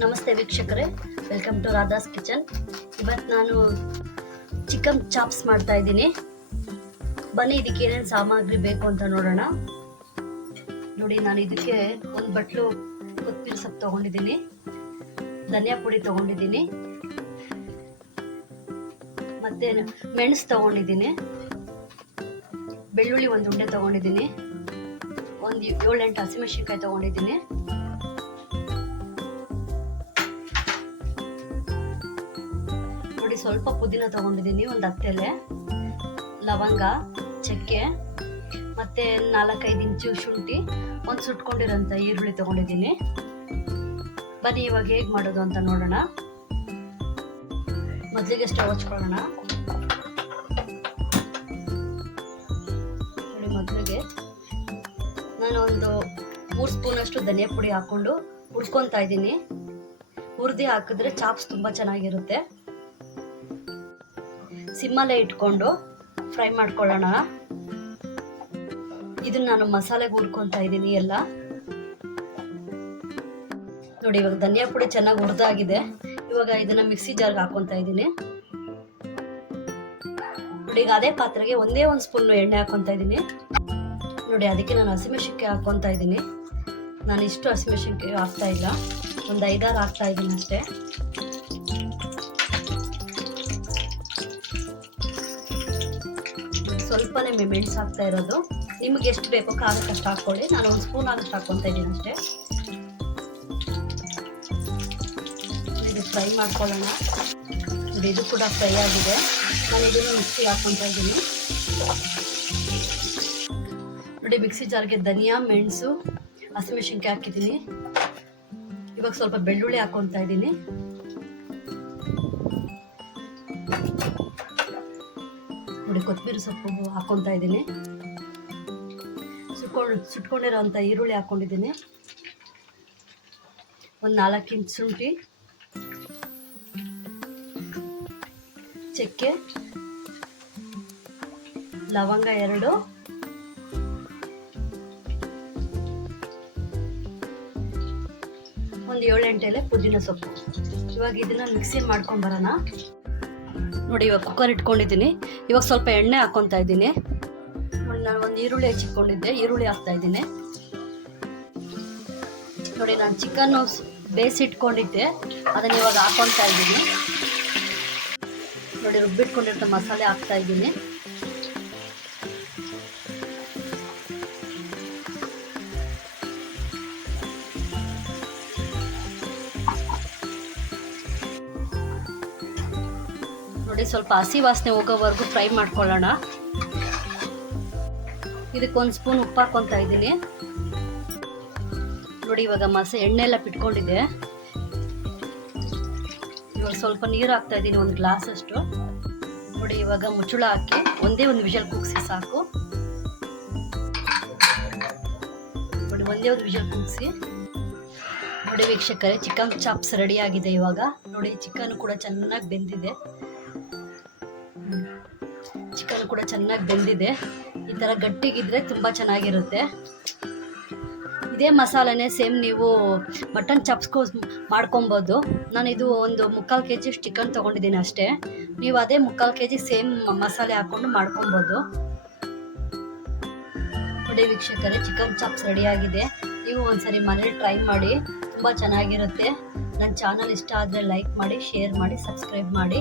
ನಮಸ್ತೆ ವೀಕ್ಷಕರೇ, welcome to Radha's kitchen. ಇವತ್ತು ನಾನು ಚಿಕನ್ ಚಾಪ್ಸ್ ಮಾಡ್ತಾ ಇದ್ದೀನಿ. ಬನ್ನಿ ಇದಕ್ಕೆ ಏನೇನು ಸಾಮಗ್ರಿ ಬೇಕು ಅಂತ ನೋಡೋಣ. ನೋಡಿ, ನಾನು ಇದಕ್ಕೆ ಒಂದು ಬಟ್ಲು ಕೊತ್ತಂಬರಿ ಸೊಪ್ಪು ತೊಗೊಂಡಿದ್ದೀನಿ, ಧನಿಯಾ ಪುಡಿ ತೊಗೊಂಡಿದ್ದೀನಿ, ಮತ್ತೆ ಮೆಣಸು ತೊಗೊಂಡಿದ್ದೀನಿ, ಬೆಳ್ಳುಳ್ಳಿ ಒಂದು ಉಂಡೆ ತೊಗೊಂಡಿದ್ದೀನಿ, ಒಂದು 7-8 ಹಸಿಮೆಣಸಿನಕಾಯಿ ತೊಗೊಂಡಿದ್ದೀನಿ, ಸ್ವಲ್ಪ ಪುದೀನ ತಗೊಂಡಿದ್ದೀನಿ, ಒಂದು 10 ಎಲೆ, ಲವಂಗ, ಚಕ್ಕೆ, ಮತ್ತೆ 4-5 ಇಂಚು ಶುಂಠಿ, ಒಂದು ಸುಟ್ಕೊಂಡಿರೋಂಥ ಈರುಳ್ಳಿ ತಗೊಂಡಿದ್ದೀನಿ. ಬನ್ನಿ ಇವಾಗ ಹೇಗೆ ಮಾಡೋದು ಅಂತ ನೋಡೋಣ. ಮೊದಲಿಗೆ ಸ್ಟವ್ ಹಚ್ಕೊಳ್ಳೋಣ. ನೋಡಿ, ಮೊದಲಿಗೆ ನಾನು ಒಂದು 3 ಸ್ಪೂನಷ್ಟು ಧನಿಯಾ ಪುಡಿ ಹಾಕ್ಕೊಂಡು ಹುರ್ಕೊತಾ ಇದ್ದೀನಿ. ಹುರಿದು ಹಾಕಿದ್ರೆ ಚಾಪ್ಸ್ ತುಂಬ ಚೆನ್ನಾಗಿರುತ್ತೆ. ಸಿಮ್ಮಲ್ಲೇ ಇಟ್ಕೊಂಡು ಫ್ರೈ ಮಾಡ್ಕೊಳ್ಳೋಣ. ಇದನ್ನ ನಾನು ಮಸಾಲೆಗೆ ಹುರ್ಕೊತಾ ಇದ್ದೀನಿ ಎಲ್ಲ. ನೋಡಿ, ಇವಾಗ ಧನಿಯಾ ಪುಡಿ ಚೆನ್ನಾಗಿ ಹುರಿದಾಗಿದೆ. ಇವಾಗ ಇದನ್ನ ಮಿಕ್ಸಿ ಜಾರ್ಗೆ ಹಾಕೊತಾ ಇದ್ದೀನಿ. ನೋಡಿ, ಈಗ ಅದೇ ಪಾತ್ರೆಗೆ ಒಂದೇ ಒಂದು ಸ್ಪೂನ್ ಎಣ್ಣೆ ಹಾಕೊತಾ ಇದ್ದೀನಿ. ನೋಡಿ, ಅದಕ್ಕೆ ನಾನು ಹಸಿಮೆಣಸಿನಕಾಯಿ ಹಾಕೊತಾ ಇದ್ದೀನಿ. ನಾನು ಇಷ್ಟು ಹಸಿಮೆಣಸಿನಕಾಯಿ ಹಾಕ್ತಾ ಇಲ್ಲ, ಒಂದು 5-6 ಹಾಕ್ತಾ ಇದ್ದೀನಿ ಅಷ್ಟೇ. ಸ್ವಲ್ಪನೇ ಮೆಣಸು ಹಾಕ್ತಾ ಇರೋದು. ನಿಮಗೆ ಎಷ್ಟು ಬೇಕೋ ಖಾರಕ್ಕೆ ಅಷ್ಟು ಹಾಕ್ಕೊಳ್ಳಿ. ನಾನು ಒಂದು ಸ್ಪೂನ್ ಆಗೋಷ್ಟು ಹಾಕ್ಕೊತಾ ಇದ್ದೀನಿ ಅಷ್ಟೇ. ಇದು ಫ್ರೈ ಮಾಡ್ಕೊಳ್ಳೋಣ. ನೋಡಿ, ಇದು ಕೂಡ ಫ್ರೈ ಆಗಿದೆ. ನಾನು ಇದನ್ನು ಮಿಕ್ಸಿಗೆ ಹಾಕ್ಕೊತಾ ಇದ್ದೀನಿ. ನೋಡಿ, ಮಿಕ್ಸಿ ಜಾರ್ಗೆ ಧನಿಯಾ, ಮೆಣಸು, ಹಸಿಮೆಣಸಿನಕಾಯಿ ಹಾಕಿದ್ದೀನಿ. ಇವಾಗ ಸ್ವಲ್ಪ ಬೆಳ್ಳುಳ್ಳಿ ಹಾಕ್ಕೊತಾ ಇದ್ದೀನಿ. ನೋಡಿ, ಕೊತ್ತಂಬರಿ ಸೊಪ್ಪು ಹಾಕ್ಕೊತಾ ಇದ್ದೀನಿ. ಸುಟ್ಕೊಂಡಿರೋಂಥ ಈರುಳ್ಳಿ ಹಾಕ್ಕೊಂಡಿದ್ದೀನಿ. ಒಂದು 4 ಇಂಚು ಶುಂಠಿ, ಚಕ್ಕೆ, ಲವಂಗ 2, ಒಂದು 7-8 ಎಲೆ ಪುದೀನ ಸೊಪ್ಪು. ಇವಾಗ ಇದನ್ನ ಮಿಕ್ಸಿ ಮಾಡ್ಕೊಂಬರೋಣ. ನೋಡಿ, ಇವಾಗ ಕುಕ್ಕರ್ ಇಟ್ಕೊಂಡಿದ್ದೀನಿ. ಇವಾಗ ಸ್ವಲ್ಪ ಎಣ್ಣೆ ಹಾಕ್ಕೊತಾ ಇದ್ದೀನಿ. ನಾನು ಒಂದು ಈರುಳ್ಳಿ ಹೆಚ್ಚಿಟ್ಕೊಂಡಿದ್ದೆ, ಈರುಳ್ಳಿ ಹಾಕ್ತಾ ಇದ್ದೀನಿ. ನೋಡಿ, ನಾನು ಚಿಕನ್ನು ಬೇಯಿಸಿಟ್ಕೊಂಡಿದ್ದೆ, ಅದನ್ನು ಇವಾಗ ಹಾಕ್ಕೊತಾ ಇದ್ದೀನಿ. ನೋಡಿ, ರುಬ್ಬಿಟ್ಕೊಂಡಿರೋ ಮಸಾಲೆ ಹಾಕ್ತಾ ಇದ್ದೀನಿ. ನೋಡಿ, ಸ್ವಲ್ಪ ಹಸಿ ವಾಸನೆ ಹೋಗೋವರೆಗೂ ಫ್ರೈ ಮಾಡ್ಕೊಳ್ಳೋಣ. ಇದಕ್ಕೊಂದು ಸ್ಪೂನ್ ಉಪ್ಪು ಹಾಕ್ಕೊತಾ ಇದ್ದೀನಿ. ನೋಡಿ, ಇವಾಗ ಎಣ್ಣೆ ಎಲ್ಲ ಬಿಟ್ಕೊಂಡಿದೆ. ಇವಾಗ ಸ್ವಲ್ಪ ನೀರು ಹಾಕ್ತಾ ಇದ್ದೀನಿ, ಒಂದು ಗ್ಲಾಸ್ ಅಷ್ಟು. ನೋಡಿ, ಇವಾಗ ಮುಚ್ಚಳ ಹಾಕಿ ಒಂದೇ ಒಂದು ವಿಷಲ್ ಕೂಗಿಸಿ ಸಾಕು. ನೋಡಿ, ಒಂದೇ ಒಂದು ವಿಷಲ್ ಕೂಗಿಸಿ. ನೋಡಿ ವೀಕ್ಷಕರೇ, ಚಿಕನ್ ಚಾಪ್ಸ್ ರೆಡಿ ಆಗಿದೆ. ಇವಾಗ ನೋಡಿ, ಚಿಕನ್ ಕೂಡ ಚೆನ್ನಾಗಿ ಬೆಂದಿದೆ. ಈ ಥರ ಗಟ್ಟಿಗಿದ್ರೆ ತುಂಬ ಚೆನ್ನಾಗಿರುತ್ತೆ. ಇದೇ ಮಸಾಲೆನೇ ಸೇಮ್ ನೀವು ಮಟನ್ ಚಾಪ್ಸ್ಗೂ ಮಾಡ್ಕೊಬೋದು. ನಾನಿದು ಒಂದು 3/4 kg ಚಿಕನ್ ತೊಗೊಂಡಿದ್ದೀನಿ ಅಷ್ಟೇ. ನೀವು ಅದೇ 3/4 kg ಸೇಮ್ ಮಸಾಲೆ ಹಾಕ್ಕೊಂಡು ಮಾಡ್ಕೊಬೋದು. ನೋಡಿ ವೀಕ್ಷಕರೇ, ಚಿಕನ್ ಚಾಪ್ಸ್ ರೆಡಿಯಾಗಿದೆ. ನೀವು ಒಂದ್ಸರಿ ಮನೇಲಿ ಟ್ರೈ ಮಾಡಿ, ತುಂಬ ಚೆನ್ನಾಗಿರುತ್ತೆ. ನನ್ನ ಚಾನಲ್ ಇಷ್ಟ ಆದರೆ ಲೈಕ್ ಮಾಡಿ, ಶೇರ್ ಮಾಡಿ, ಸಬ್ಸ್ಕ್ರೈಬ್ ಮಾಡಿ.